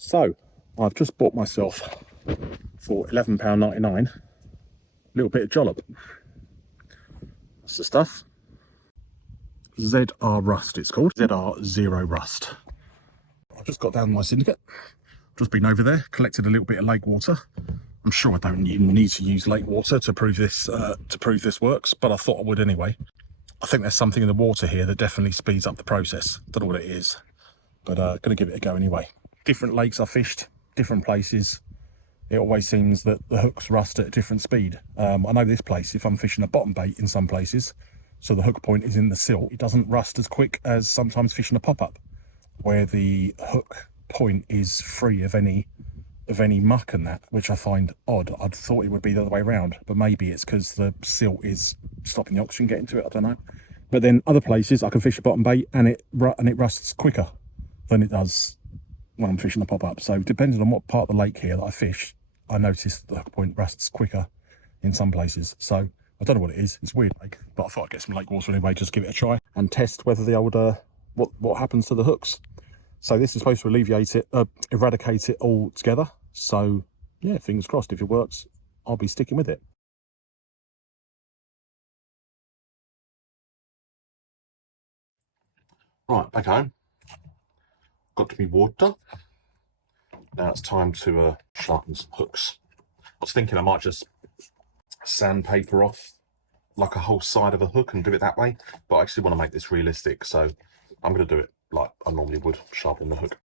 So I've just bought myself for £11.99 a little bit of jollop. That's the stuff. ZR Rust it's called. ZR Zero Rust. I've just got down my syndicate. Just been over there, collected a little bit of lake water. I'm sure I don't even need to use lake water to prove this works, but I thought I would anyway. I think there's something in the water here that definitely speeds up the process. Don't know what it is, but gonna give it a go anyway. Different lakes I fished, different places. It always seems that the hooks rust at a different speed. I know this place, if I'm fishing a bottom bait in some places, so the hook point is in the silt, it doesn't rust as quick as sometimes fishing a pop-up, where the hook point is free of any muck and that, which I find odd. I'd thought it would be the other way around, but maybe it's because the silt is stopping the oxygen getting to it, I don't know. But then other places I can fish a bottom bait and it rusts quicker than it does when I'm fishing a pop-up. So depending on what part of the lake here that I fish, I noticed the hook point rusts quicker in some places. So I don't know what it is. It's weird, like, but I thought I'd get some lake water anyway, just give it a try and test whether the old what happens to the hooks. So this is supposed to alleviate it, eradicate it all together. So yeah, fingers crossed. If it works, I'll be sticking with it. Right, back home. Got to me water. Now it's time to sharpen some hooks. I was thinking I might just sandpaper off like a whole side of a hook and do it that way, but I actually want to make this realistic, so I'm going to do it like I normally would, sharpen the hook.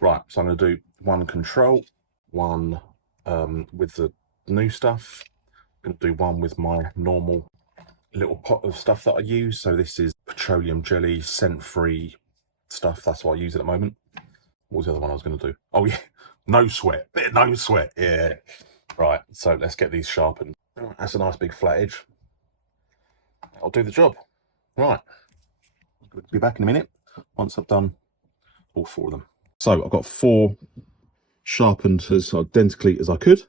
Right, so I'm going to do one control, one with the new stuff. I'm going to do one with my normal little pot of stuff that I use. So this is petroleum jelly, scent-free stuff. That's what I use at the moment. What was the other one I was going to do? Oh yeah, no sweat. Bit of no sweat, yeah. Right, so let's get these sharpened. That's a nice big flat edge. That'll do the job. Right, I'll be back in a minute once I've done all four of them. So I've got four sharpened as identically as I could.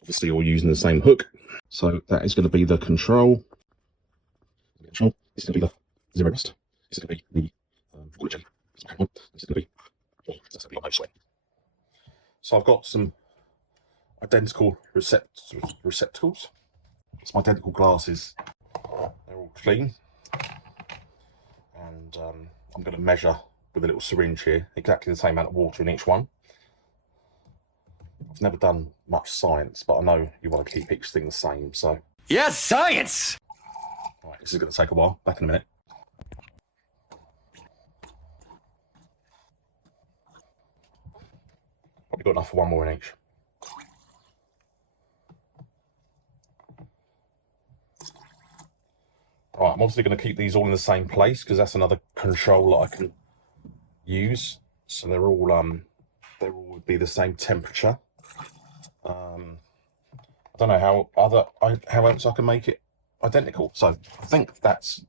Obviously all using the same hook. So that is going to be the control. This is going to be the Zero Rust. This is going to be the water jelly. This is going to be no sweat. So I've got some identical receptacles. It's my identical glasses. They're all clean. And I'm going to measure with a little syringe here exactly the same amount of water in each one. I've never done much science, but I know you want to keep each thing the same, so... Yes, science! Right, this is going to take a while. Back in a minute. Probably got enough for one more in each. Right, I'm obviously going to keep these all in the same place because that's another control that I can use. So they're all would be the same temperature. I don't know how else I can make it identical. So I think that's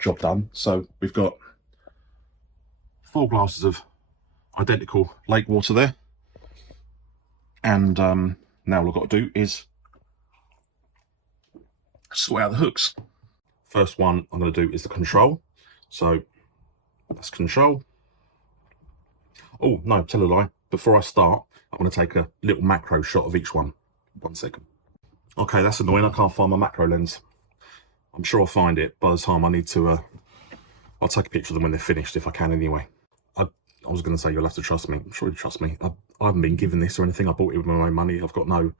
job done. So we've got 4 glasses of identical lake water there, and now all I've got to do is sort out the hooks. First one I'm going to do is the control. So that's control. Oh no, tell a lie. Before I start, I'm going to take a little macro shot of each one. 1 second. Okay, that's annoying. I can't find my macro lens. I'm sure I'll find it by the time I need to. I'll take a picture of them when they're finished if I can anyway. I was going to say you'll have to trust me. I'm sure you trust me. I haven't been given this or anything. I bought it with my own money. I've got no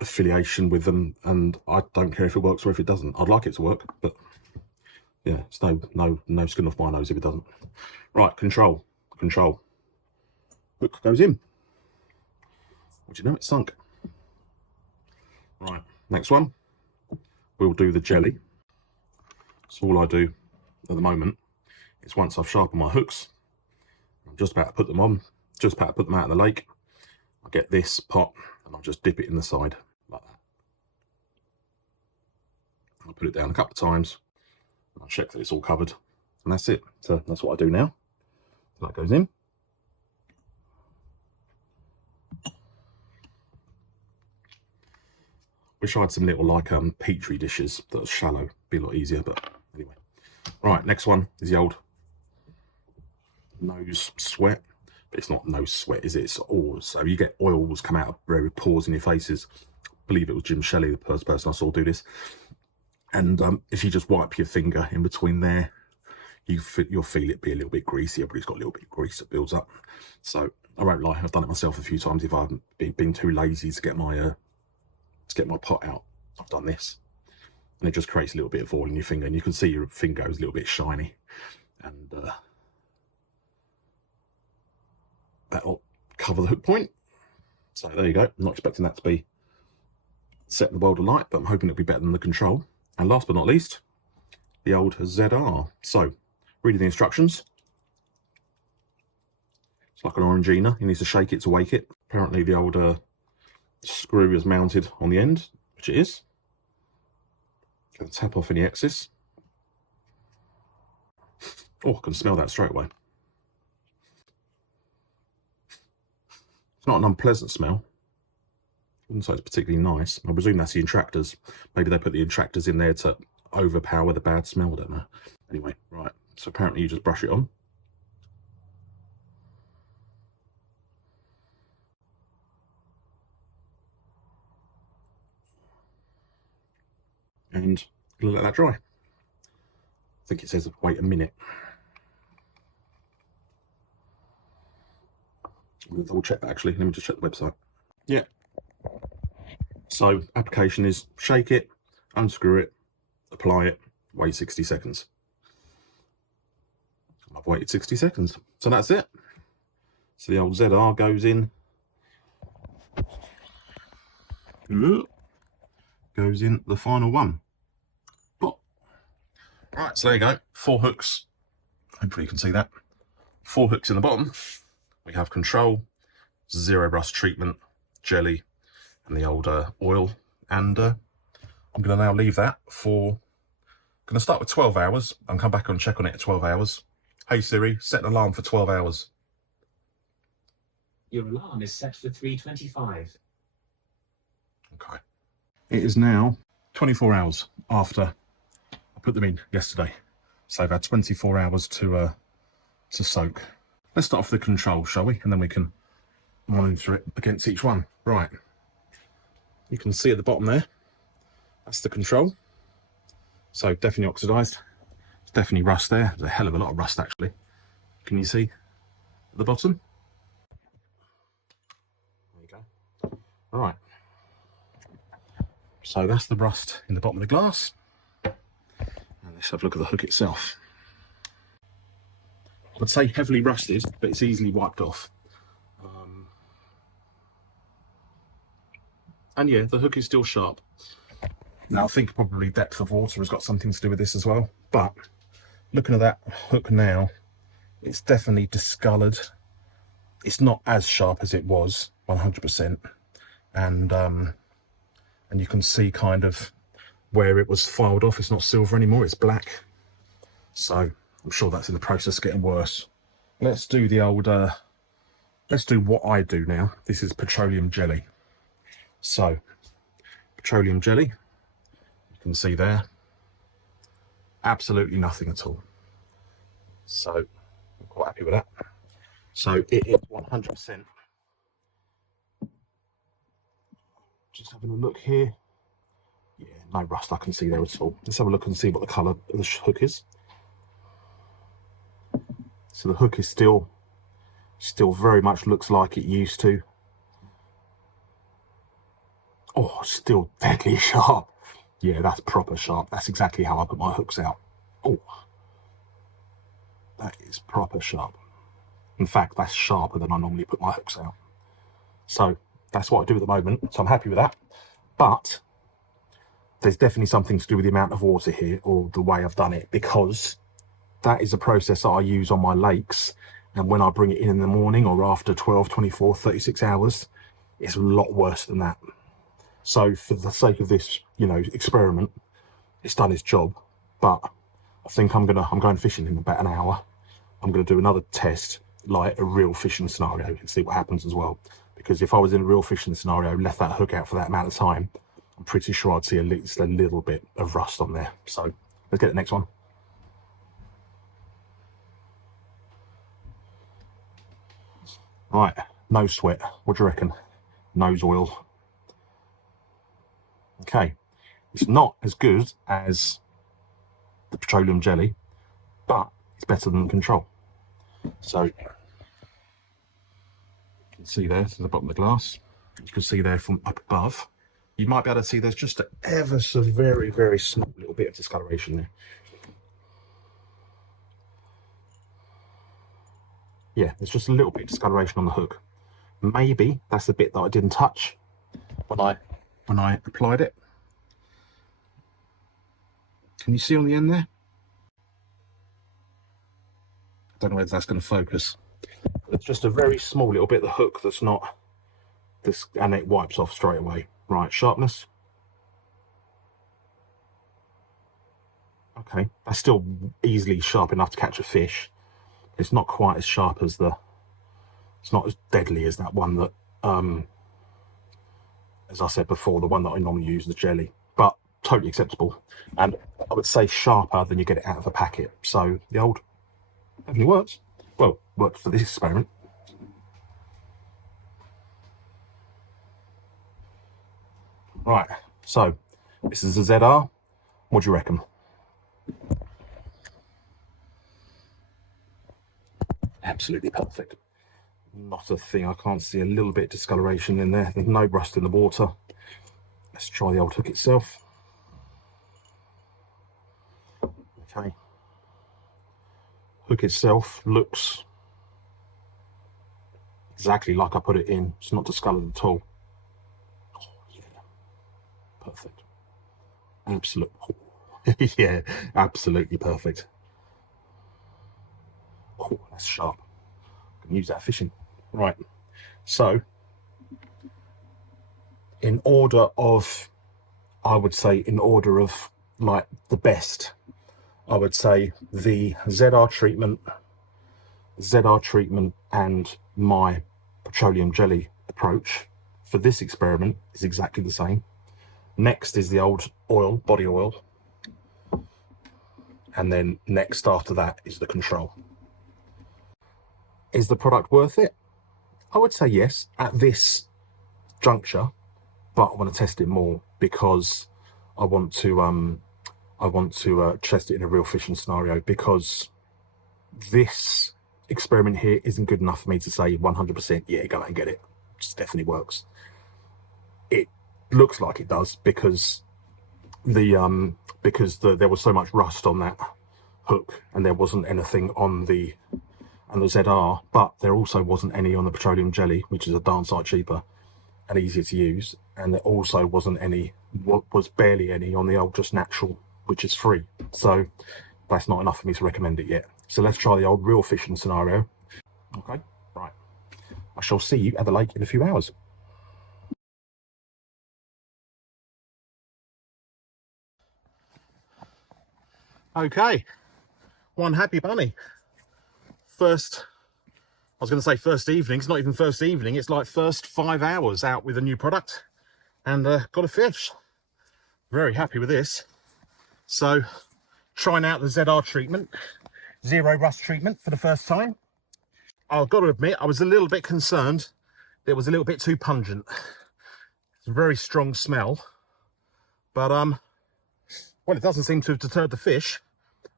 affiliation with them, and I don't care if it works or if it doesn't. I'd like it to work, but yeah, it's no skin off my nose if it doesn't. Right, control. Hook goes in. What do you know? It's sunk. Right, next one. We'll do the jelly. So all I do at the moment is once I've sharpened my hooks, I'm just about to put them on, just about to put them out in the lake, I get this pot and I'll just dip it in the side like that. I'll put it down a couple of times, I'll check that it's all covered, and that's it. So that's what I do now. So that goes in. Wish I had some little like petri dishes that are shallow, be a lot easier, but anyway. Right, next one is the old nose sweat, but it's not nose sweat, is it? It's oils. So you get oils come out of very pores in your faces. I believe it was Jim Shelley, the first person I saw do this. And if you just wipe your finger in between there, you'll feel it be a little bit greasy. Everybody's got a little bit of grease that builds up. So I won't lie, I've done it myself a few times. If I haven't been too lazy to get my pot out, I've done this, and it just creates a little bit of oil in your finger, and you can see your finger is a little bit shiny, and that'll cover the hook point. So there you go. I'm not expecting that to be setting the world alight, but I'm hoping it'll be better than the Control. And last but not least, the old ZR. So reading the instructions, it's like an Orangina. You need to shake it to wake it. Apparently the old screw is mounted on the end, which it is. Going to tap off any excess. Oh, I can smell that straight away. It's not an unpleasant smell. I wouldn't say it's particularly nice. I presume that's the intractors. Maybe they put the intractors in there to overpower the bad smell. I don't know. Anyway, right. So apparently you just brush it on. And let that dry. I think it says wait a minute. I'm going to double check that actually. Let me just check the website. Yeah. So application is shake it, unscrew it, apply it, wait 60 seconds. I've waited 60 seconds. So that's it. So the old ZR goes in. Goes in the final one. But, right, so there you go. 4 hooks. Hopefully you can see that. 4 hooks in the bottom. We have Control, zero rust treatment, jelly, and the old oil. And I'm going to now leave that for, going to start with 12 hours and come back and check on it at 12 hours. Hey Siri, set an alarm for 12 hours. Your alarm is set for 3:25. Okay. It is now 24 hours after I put them in yesterday. So I've had 24 hours to soak. Let's start off with the Control, shall we? And then we can monitor it against each one. Right. You can see at the bottom there, that's the Control. So definitely oxidized. There's definitely rust there. There's a hell of a lot of rust actually. Can you see at the bottom? There you go. All right. So that's the rust in the bottom of the glass. And let's have a look at the hook itself. I'd say heavily rusted, but it's easily wiped off. And yeah, the hook is still sharp. Now I think probably depth of water has got something to do with this as well. But looking at that hook now, it's definitely discoloured. It's not as sharp as it was, 100%. And you can see kind of where it was filed off. It's not silver anymore, it's black. So I'm sure that's in the process of getting worse. Let's do the old, let's do what I do now. This is petroleum jelly. So, petroleum jelly, you can see there, absolutely nothing at all. So, I'm quite happy with that. So, it is 100%. Just having a look here. Yeah, no rust I can see there at all. Let's have a look and see what the colour of the hook is. So the hook is still very much looks like it used to. Oh, still deadly sharp. Yeah, that's proper sharp. That's exactly how I put my hooks out. Oh, that is proper sharp. In fact, that's sharper than I normally put my hooks out. So that's what I do at the moment. So I'm happy with that. But there's definitely something to do with the amount of water here, or the way I've done it, because that is a process that I use on my lakes. And when I bring it in the morning or after 12, 24, 36 hours, it's a lot worse than that. So for the sake of this, you know, experiment, it's done its job. But I think I'm going fishing in about an hour. I'm going to do another test, like a real fishing scenario, and see what happens as well. Because if I was in a real fishing scenario, left that hook out for that amount of time, I'm pretty sure I'd see at least a little bit of rust on there. So let's get the next one. Right, no sweat. What do you reckon? Nose oil. Okay, it's not as good as the petroleum jelly, but it's better than Control. So you can see there to the bottom of the glass. You can see there from up above. You might be able to see there's just an ever so very, very small little bit of discoloration there. Yeah, there's just a little bit of discoloration on the hook. Maybe that's the bit that I didn't touch when I applied it. Can you see on the end there? I don't know whether that's going to focus. It's just a very small little bit of the hook that's not this, and it wipes off straight away. Right, sharpness. Okay, that's still easily sharp enough to catch a fish. It's not quite as sharp as it's not as deadly as that one that, as I said before, the one that I normally use, the jelly, but totally acceptable. And I would say sharper than you get it out of a packet. So the old definitely works. Well, worked for this experiment. Right, so this is a ZR. What do you reckon? Absolutely perfect. Not a thing. I can't see a little bit of discoloration in there. There's no rust in the water. Let's try the old hook itself. Okay. Hook itself looks exactly like I put it in. It's not discolored at all. Oh, yeah. Perfect. Absolutely. Yeah, absolutely perfect. Oh, that's sharp. I can use that fishing. Right. So, in order of, I would say, in order of like the best, I would say the ZR treatment, and my petroleum jelly approach for this experiment is exactly the same. Next is the old oil, body oil. And then next after that is the Control. Is the product worth it? I would say yes at this juncture, but I want to test it more because I want to test it in a real fishing scenario, because this experiment here isn't good enough for me to say 100% yeah, go out and get it. It definitely works. It looks like it does because there was so much rust on that hook and there wasn't anything on the ZR, but there also wasn't any on the petroleum jelly, which is a darn sight cheaper and easier to use, and there also wasn't any, was barely any on the old Just Natural, which is free. So that's not enough for me to recommend it yet. So let's try the old real fishing scenario. Okay, right. I shall see you at the lake in a few hours. Okay, one happy bunny. First, I was going to say first evening. It's not even first evening. It's like first 5 hours out with a new product, and got a fish. Very happy with this. So, trying out the ZR treatment, zero rust treatment for the first time. I've got to admit, I was a little bit concerned. It was a little bit too pungent. It's a very strong smell, but well, it doesn't seem to have deterred the fish.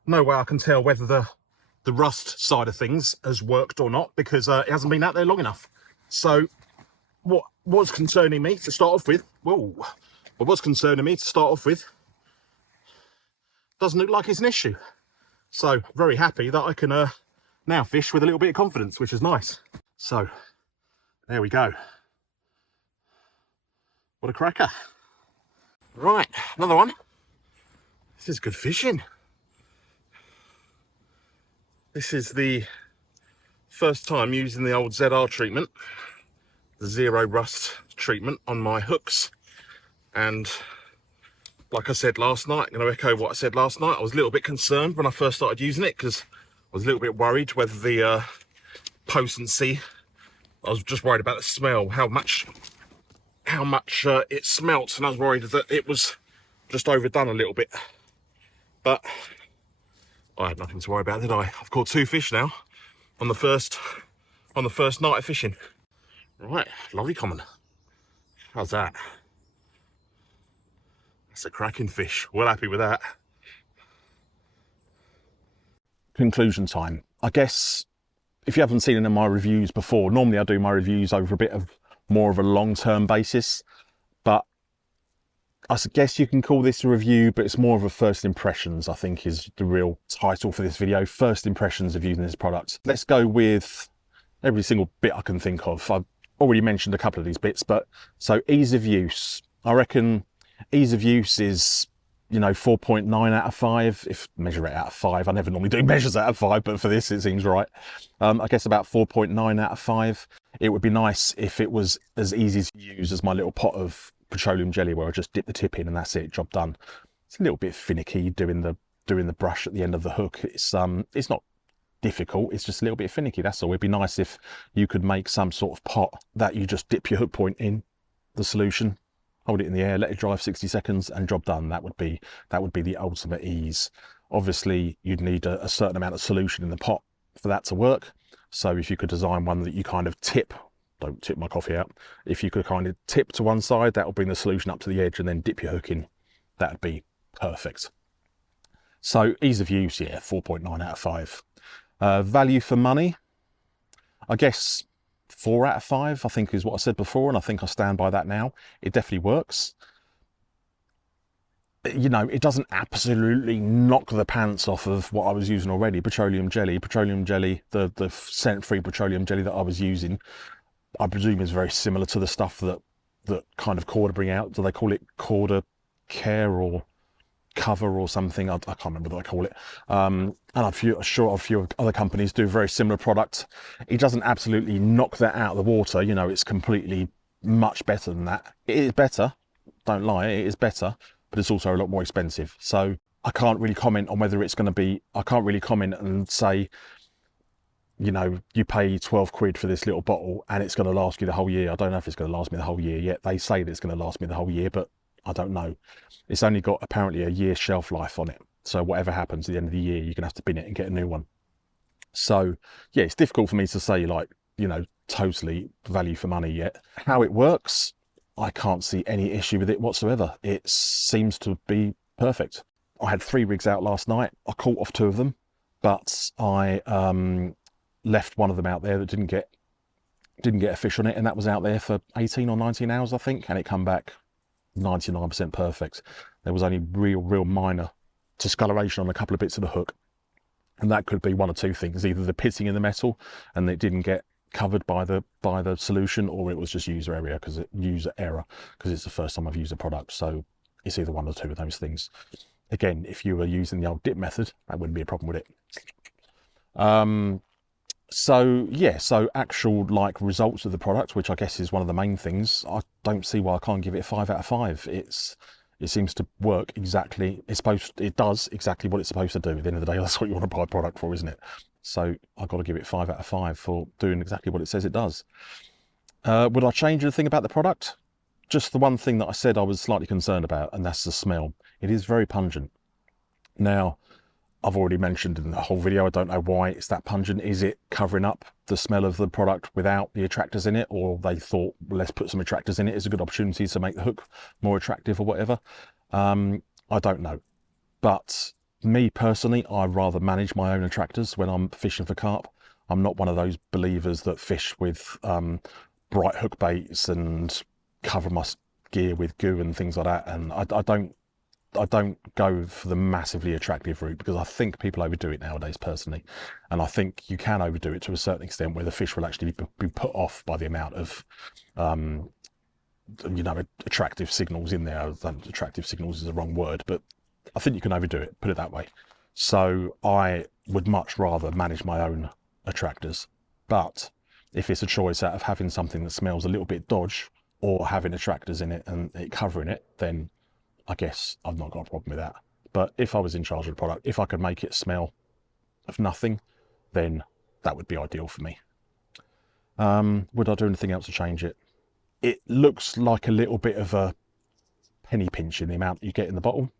No way I can tell whether the rust side of things has worked or not, because it hasn't been out there long enough. So what was concerning me to start off with, doesn't look like it's an issue. So very happy that I can now fish with a little bit of confidence, which is nice. So there we go. What a cracker. Right, another one. This is good fishing. This is the first time using the old ZR treatment, the zero rust treatment on my hooks. And like I said last night, I'm going to echo what I said last night. I was a little bit concerned when I first started using it because I was a little bit worried whether the potency, I was just worried about the smell, how much it smelt, and I was worried that it was just overdone a little bit. But I had nothing to worry about, did I? I've caught 2 fish now on the first on the first night of fishing. Right, lovely common. How's that? That's a cracking fish. Well happy with that. Conclusion time. I guess if you haven't seen any of my reviews before, normally I do my reviews over a bit of more of a long-term basis, but I guess you can call this a review, but it's more of a first impressions, I think is the real title for this video. First impressions of using this product. Let's go with every single bit I can think of. I've already mentioned a couple of these bits, but so ease of use. I reckon ease of use is, you know, 4.9 out of 5. If measure it out of 5, I never normally do measures out of 5, but for this it seems right. I guess about 4.9 out of 5. It would be nice if it was as easy to use as my little pot of petroleum jelly where I just dip the tip in and that's it, job done. It's a little bit finicky doing the brush at the end of the hook. It's not difficult, it's just a little bit finicky, that's all. It'd be nice if you could make some sort of pot that you just dip your hook point in the solution, hold it in the air, let it dry for 60 seconds and job done. That would be the ultimate ease. Obviously you'd need a certain amount of solution in the pot for that to work, so if you could design one that you kind of tip, don't tip my coffee out, if you could kind of tip to one side, that will bring the solution up to the edge and then dip your hook in, that would be perfect. So ease of use, yeah, 4.9 out of 5. Value for money, I guess 4 out of 5, I think is what I said before, and I think I stand by that now. It definitely works. You know, it doesn't absolutely knock the pants off of what I was using already. Petroleum jelly, the scent-free petroleum jelly that I was using, I presume is very similar to the stuff that kind of Corda bring out. Do they call it Corda Care or Cover or something? I can't remember what they call it. And I'm sure a few other companies do a very similar product. It doesn't absolutely knock that out of the water. You know, it's completely much better than that. It is better, don't lie, it is better, but it's also a lot more expensive. So I can't really comment on whether it's going to be, I can't really comment and say, you know, you pay 12 quid for this little bottle and it's going to last you the whole year. I don't know if it's going to last me the whole year yet. They say that it's going to last me the whole year, but I don't know. It's only got apparently a year's shelf life on it. So whatever happens at the end of the year, you're going to have to bin it and get a new one. So yeah, it's difficult for me to say, like, you know, totally value for money yet. How it works, I can't see any issue with it whatsoever. It seems to be perfect. I had 3 rigs out last night. I caught off 2 of them, but I left one of them out there that didn't get a fish on it, and that was out there for 18 or 19 hours, I think, and it come back 99% perfect. There was only real minor discoloration on a couple of bits of the hook, and that could be one or two things: either the pitting in the metal and it didn't get covered by the solution, or it was just user error because it's the first time I've used the product. So it's either one or two of those things. Again, if you were using the old dip method, that wouldn't be a problem with it. So yeah, so actual like results of the product, which I guess is one of the main things, I don't see why I can't give it a 5 out of 5. It seems to work exactly, it does exactly what it's supposed to do. At the end of the day, that's what you want to buy a product for, isn't it? So I've got to give it 5 out of 5 for doing exactly what it says it does. Would I change anything about the product? Just the one thing that I said I was slightly concerned about, and that's the smell. It is very pungent. Now, I've already mentioned in the whole video, I don't know why it's that pungent. Is it covering up the smell of the product without the attractors in it? Or they thought, well, let's put some attractors in it. It's a good opportunity to make the hook more attractive or whatever. I don't know. But me personally, I rather manage my own attractors when I'm fishing for carp. I'm not one of those believers that fish with bright hook baits and cover my gear with goo and things like that. And I don't go for the massively attractive route, because I think people overdo it nowadays personally, and I think you can overdo it to a certain extent where the fish will actually be put off by the amount of you know, attractive signals in there. Attractive signals is the wrong word, but I think you can overdo it, put it that way. So I would much rather manage my own attractors. But if it's a choice out of having something that smells a little bit dodge or having attractors in it and it covering it, then I guess I've not got a problem with that. But if I was in charge of the product, if I could make it smell of nothing, then that would be ideal for me. Would I do anything else to change it? It looks like a little bit of a penny pinch in the amount you get in the bottle.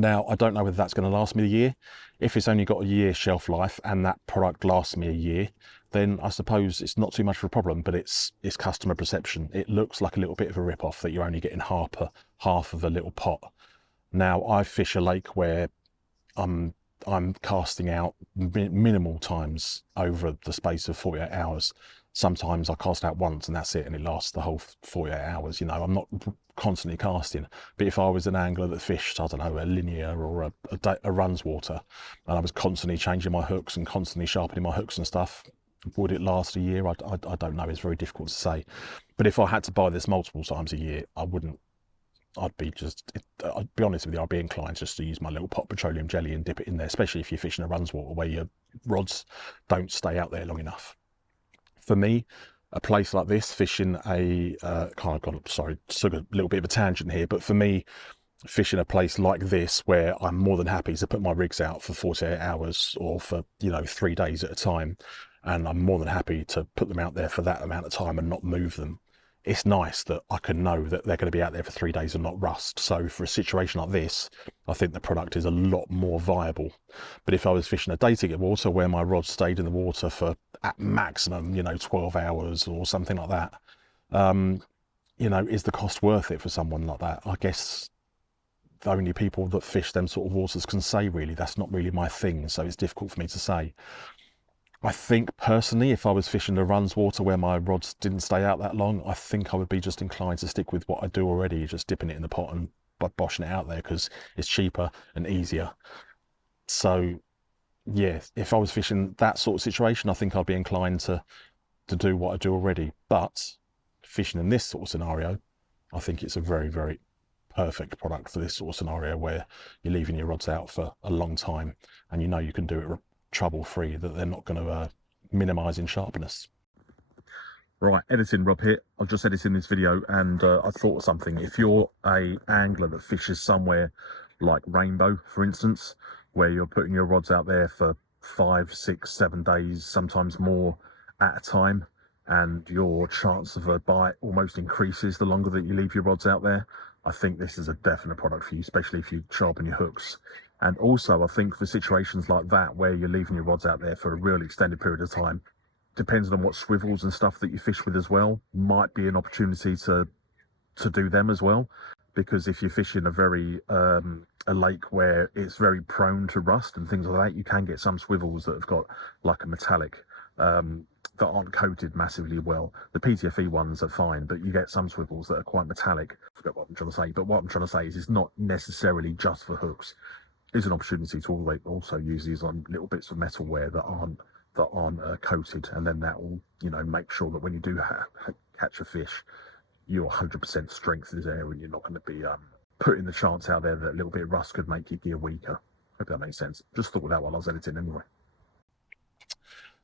Now, I don't know whether that's going to last me a year. If it's only got a year shelf life and that product lasts me a year, then I suppose it's not too much of a problem, but it's customer perception. It looks like a little bit of a rip-off that you're only getting half of a little pot. Now, I fish a lake where I'm casting out minimal times over the space of 48 hours. Sometimes I cast out once and that's it, and it lasts the whole 48 hours. You know, I'm not constantly casting. But if I was an angler that fished, I don't know, a linear or a runs water, and I was constantly changing my hooks and constantly sharpening my hooks and stuff, would it last a year? I don't know. It's very difficult to say. But if I had to buy this multiple times a year, I wouldn't. I'd be honest with you, I'd be inclined just to use my little pot of petroleum jelly and dip it in there, especially if you're fishing a runs water where your rods don't stay out there long enough. For me, a place like this, fishing a took a little bit of a tangent here, but for me, fishing a place like this where I'm more than happy to put my rigs out for 48 hours or for 3 days at a time, and I'm more than happy to put them out there for that amount of time and not move them. It's nice that I can know that they're going to be out there for 3 days and not rust. So for a situation like this, I think the product is a lot more viable. But if I was fishing a day ticket water where my rod stayed in the water for at maximum 12 hours or something like that, is the cost worth it for someone like that? I guess the only people that fish them sort of waters can say, really. That's not really my thing, so it's difficult for me to say. I think personally, if I was fishing the runs water where my rods didn't stay out that long, I think I would be just inclined to stick with what I do already, just dipping it in the pot and boshing it out there because it's cheaper and easier. So yeah, if I was fishing that sort of situation, I think I'd be inclined to do what I do already. But fishing in this sort of scenario, I think it's a very, very perfect product for this sort of scenario where you're leaving your rods out for a long time and you can do it trouble-free, that they're not going to minimise in sharpness. Right, editing Rob here. I was just editing this video and I thought of something. If you're a angler that fishes somewhere like Rainbow, for instance, where you're putting your rods out there for 5, 6, 7 days, sometimes more at a time, and your chance of a bite almost increases the longer that you leave your rods out there, I think this is a definite product for you, especially if you sharpen your hooks. And also, I think for situations like that, where you're leaving your rods out there for a really extended period of time, depending on what swivels and stuff that you fish with as well, might be an opportunity to do them as well. Because if you're fishing a lake where it's very prone to rust and things like that, you can get some swivels that have got like a metallic that aren't coated massively well. The PTFE ones are fine, but you get some swivels that are quite metallic. I forgot what I'm trying to say, but what I'm trying to say is it's not necessarily just for hooks. Is an opportunity to also use these on little bits of metalware that aren't coated, and then that will make sure that when you do catch a fish, your 100% strength is there, and you're not going to be putting the chance out there that a little bit of rust could make your gear weaker. Hope that makes sense. Just thought of that while I was editing anyway.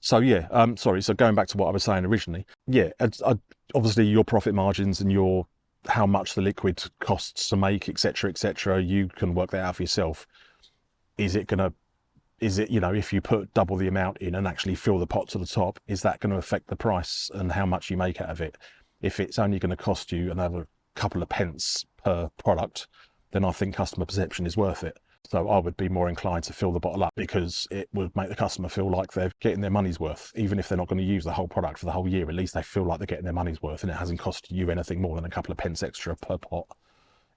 So yeah, sorry. So going back to what I was saying originally, yeah, obviously your profit margins and how much the liquid costs to make, etc., you can work that out for yourself. Is it, if you put double the amount in and actually fill the pot to the top, is that going to affect the price and how much you make out of it? If it's only going to cost you another couple of pence per product, then I think customer perception is worth it. So I would be more inclined to fill the bottle up because it would make the customer feel like they're getting their money's worth. Even if they're not going to use the whole product for the whole year, at least they feel like they're getting their money's worth and it hasn't cost you anything more than a couple of pence extra per pot.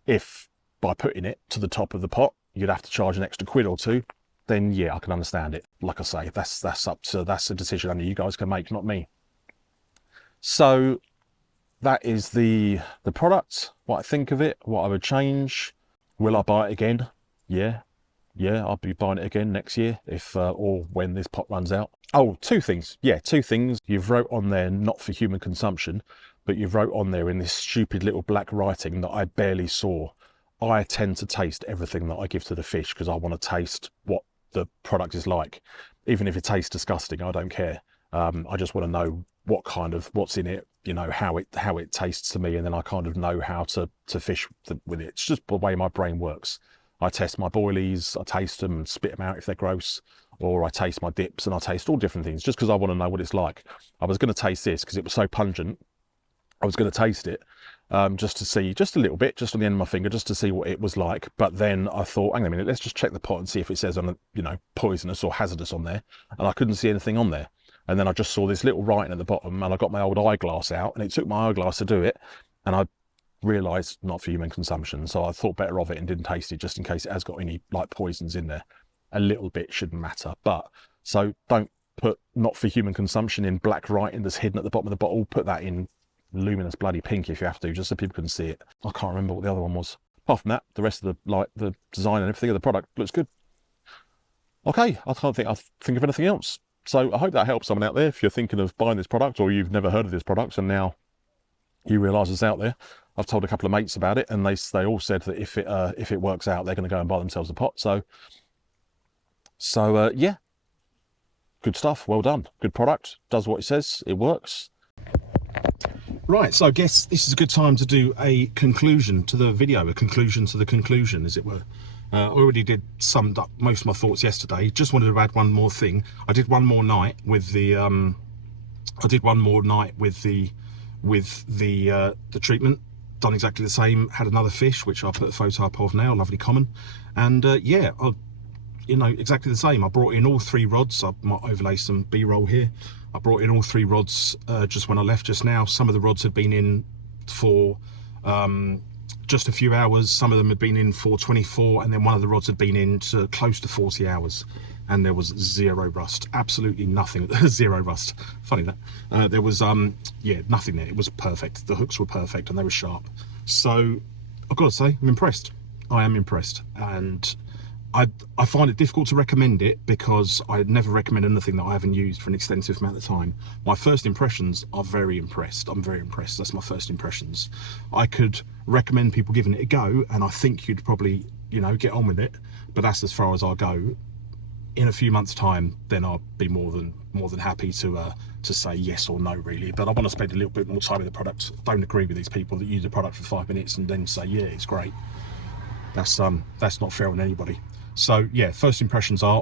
If by putting it to the top of the pot, you'd have to charge an extra quid or two, then yeah, I can understand it. Like I say, that's a decision only you guys can make, not me. So that is the product, what I think of it, what I would change. Will I buy it again? Yeah, I'll be buying it again next year if or when this pot runs out. Oh, two things. You've wrote on there, not for human consumption, but you've wrote on there in this stupid little black writing that I barely saw. I tend to taste everything that I give to the fish because I want to taste what the product is like. Even if it tastes disgusting, I don't care. I just want to know what's in it, how it tastes to me, and then I kind of know how to fish with it. It's just the way my brain works. I test my boilies, I taste them and spit them out if they're gross, or I taste my dips and I taste all different things just because I want to know what it's like. I was going to taste this because it was so pungent. I was going to taste it, just to see, just a little bit, just on the end of my finger, just to see what it was like. But then I thought, hang on a minute, let's just check the pot and see if it says on, you know, poisonous or hazardous on there. And I couldn't see anything on there. And then I just saw this little writing at the bottom, and I got my old eyeglass out, and it took my eyeglass to do it. And I realised not for human consumption, so I thought better of it and didn't taste it, just in case it has got any like poisons in there. A little bit shouldn't matter, but so don't put not for human consumption in black writing that's hidden at the bottom of the bottle. Put that in luminous bloody pink if you have to, just so people can see it. I can't remember what the other one was. Apart from that, the rest of the design and everything of the product looks good. Okay, I can't think of anything else. So I hope that helps someone out there if you're thinking of buying this product, or you've never heard of this product and now you realise it's out there. I've told a couple of mates about it, and they all said that if it works out, they're going to go and buy themselves a pot. So yeah, good stuff. Well done. Good product. Does what it says. It works. Right, so I guess this is a good time to do a conclusion to the video, a conclusion to the conclusion, as it were. I already summed up most of my thoughts yesterday. Just wanted to add one more thing. I did one more night with the the treatment. Done exactly the same. Had another fish, which I'll put a photo up of now. Lovely common, and yeah, you know, exactly the same. I brought in all 3 rods. I might overlay some B-roll here. I brought in all 3 rods just when I left just now. Some of the rods had been in for just a few hours. Some of them had been in for 24, and then one of the rods had been in to close to 40 hours, and there was 0 rust, absolutely nothing. 0 rust. Funny that. There was yeah, nothing there. It was perfect. The hooks were perfect and they were sharp. So I've got to say, I'm impressed. I am impressed, and I find it difficult to recommend it because I never recommend anything that I haven't used for an extensive amount of time. My first impressions are very impressed. I'm very impressed. That's my first impressions. I could recommend people giving it a go, and I think you'd probably, you know, get on with it, but that's as far as I'll go. In a few months' time, then I'll be more than happy to say yes or no, really. But I want to spend a little bit more time with the product. Don't agree with these people that use the product for 5 minutes and then say, yeah, it's great. That's not fair on anybody. So yeah, first impressions are,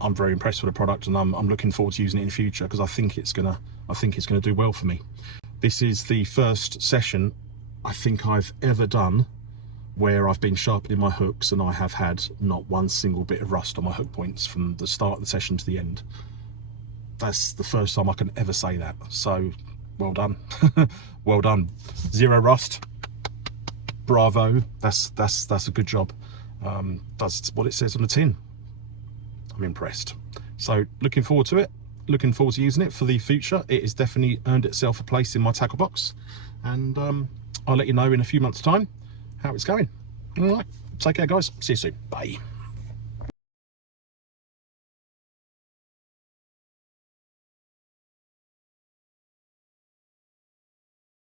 I'm very impressed with the product, and I'm looking forward to using it in the future, because I think it's gonna do well for me. This is the first session I think I've ever done where I've been sharpening my hooks and I have had not one single bit of rust on my hook points from the start of the session to the end. That's the first time I can ever say that. So well done. Well done. 0 rust. Bravo. That's a good job. Does what it says on the tin. I'm impressed. So looking forward to it. Looking forward to using it for the future. It has definitely earned itself a place in my tackle box, and I'll let you know in a few months' time how it's going. All right, take care, guys. See you soon. Bye.